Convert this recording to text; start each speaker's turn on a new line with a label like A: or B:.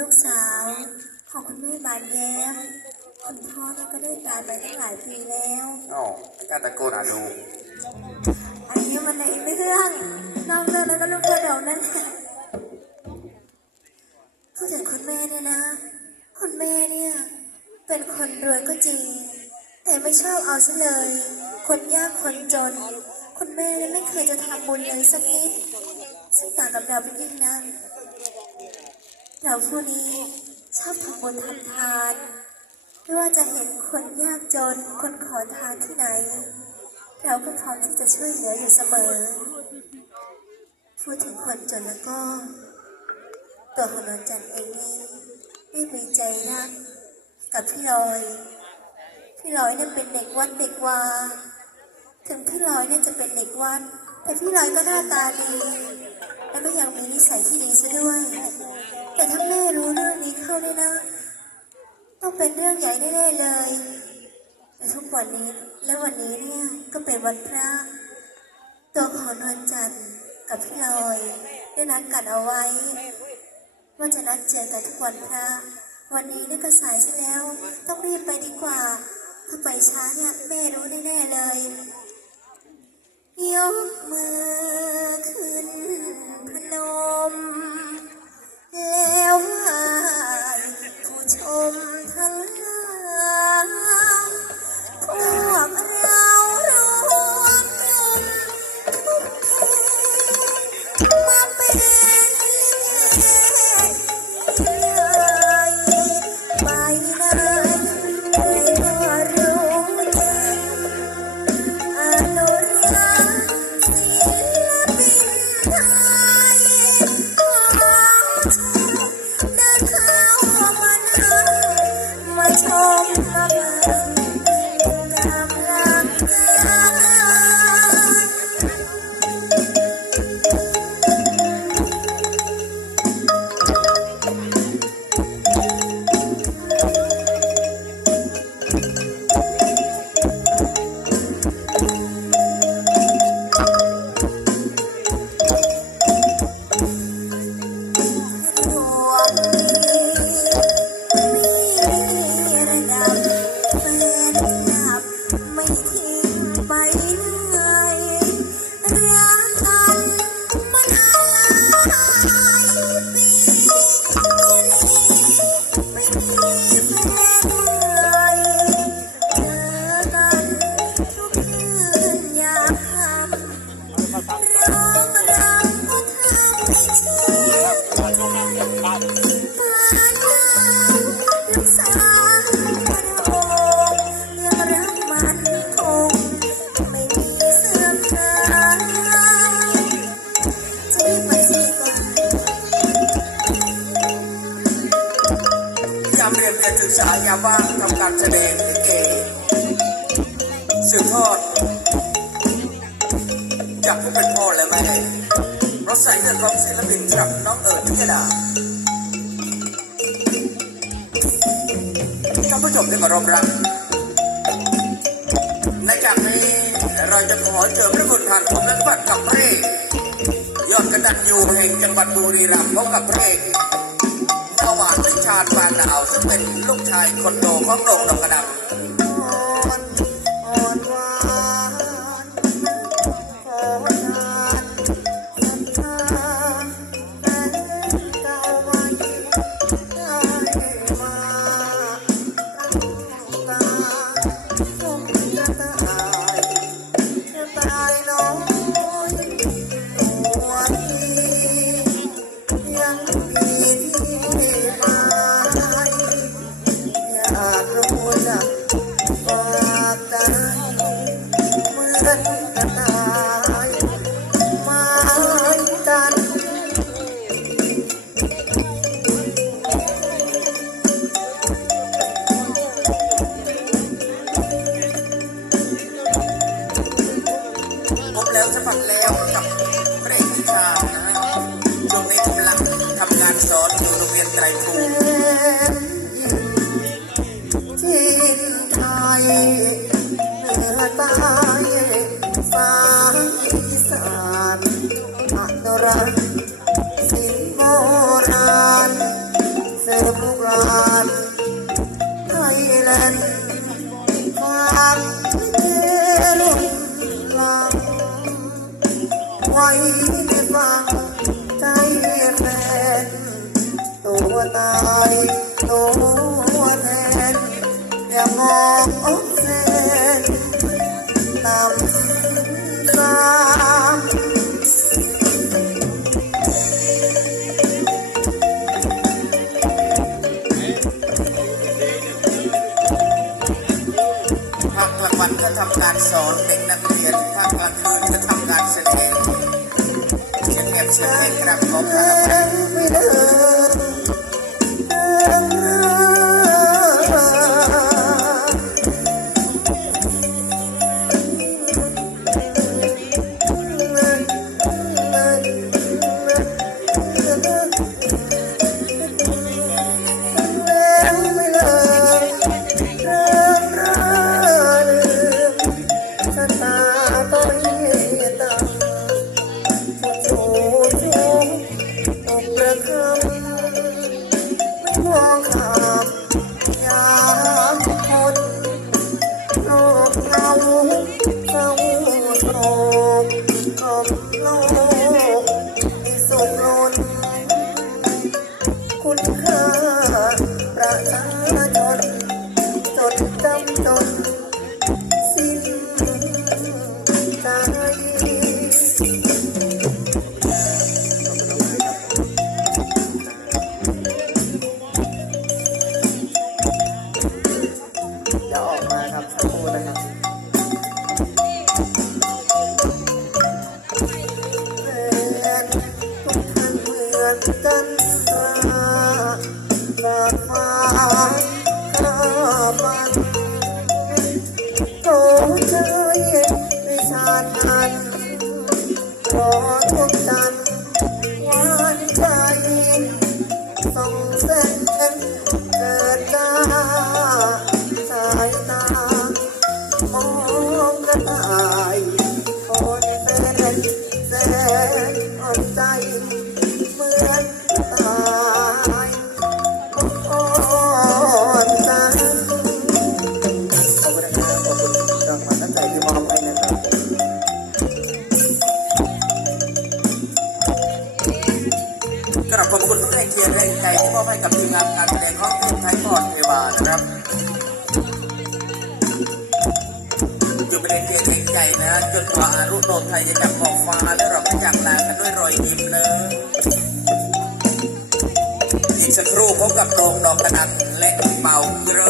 A: ลูกสาวของคุณแม่บานแย้มคุณพ่อเนี่ยก็ได้ตายไปตั้งหลายปีแล้ว
B: อ๋อก้าตะโกนอะดู
A: อันนี้มันในเรื่องนอกเรื่องแล้วก็ลูกกระโดดนั่นแหละพูดถึงคุณแม่เนี่ยนะ คุณแม่เนี่ยเป็นคนรวยก็จริง แต่ไม่ชอบเอาซะเลย คนยากคนจน คุณแม่เนี่ยไม่เคยจะทำบุญเลยสักนิดซึ่งต่างกับเราเป็นยิ่งนัก เราผู้นี้ชอบทำบุญทำทาน ไม่ว่าจะเห็นคนยากจนคนขอทานที่ไหน เราก็พร้อมที่จะช่วยเหลืออยู่เสมอ พูดถึงคนจนแล้วก็ ตัวของนนจันทร์เองนี่ได้มีใจรักกับพี่ลอยพี่ลอยนั่นเป็นเด็กวัดเด็กวาถึงพี่ลอยเนี่ยจะเป็นเด็กวัดแต่พี่ลอยก็หน้าตาดี และก็ยังมีนิสัยที่ดีซะด้วย แต่ถ้าแม่รู้เรื่องนี้เข้าด้วยนะ ต้องเป็นเรื่องใหญ่แน่ๆเลย แต่ทุกวันนี้และวันนี้เนี่ยก็เป็นวันพระตัวของนวลจันทร์กับพี่ลอยได้นัดกันเอาไว้ ว่าจะนัดเจอกันทุกวันพระวันนี้นี่ยก็สายซะแล้ว ต้องรีบไปดีกว่าถ้าไปช้าเนี่ยแม่รู้แน่ๆเลยยกมือขึ้นพนม แล้ว การแส
B: ดงลิเกสืบทอดจากผู้เป็นพ่อและแม่เพราะใส่เลือดของศิลปินกับน้องเอิญพิยดาท่านผู้ชมที่เคารพรักในจากนี้เราจะขอเชิญพระคุณทานของนักบัตรกับพระเอกยอดกระดันยูแห่งจังหวัดบุรีรัมย์พบกับพระเอกตะวันวิชาญปานดาวซึ่งเป็นลูกชายคนโต ของโรงดอกกระดัง
A: 这么累啊 ไม่
C: ฟังใจแฟนตัวตายตัวแทนอย่ามองอกแฟนตามสาม
B: ภาคกลางวันก็ทำการสอนเด็กนักเรียนภาคกลางคืนก็ทำการแสดง
C: ไม่เดิ พันรอทุกันวันใจส่องเสงเกิดตาสายตามองกระต่ายคนเป็นแสนอ่อนใจ อบให้
B: กับทีมงานการแสดงของทีมไทยพอดเทวานะครับอยู่เป็นแระเชียร์แรงใจนะจนกว่าอารุโนไทยจะจับขอบฟ้าและเราก็จากลากันด้วยรอยยิ้มเลยอีกสักครู่พบกับโรงดอกกระดันและเป่ากิร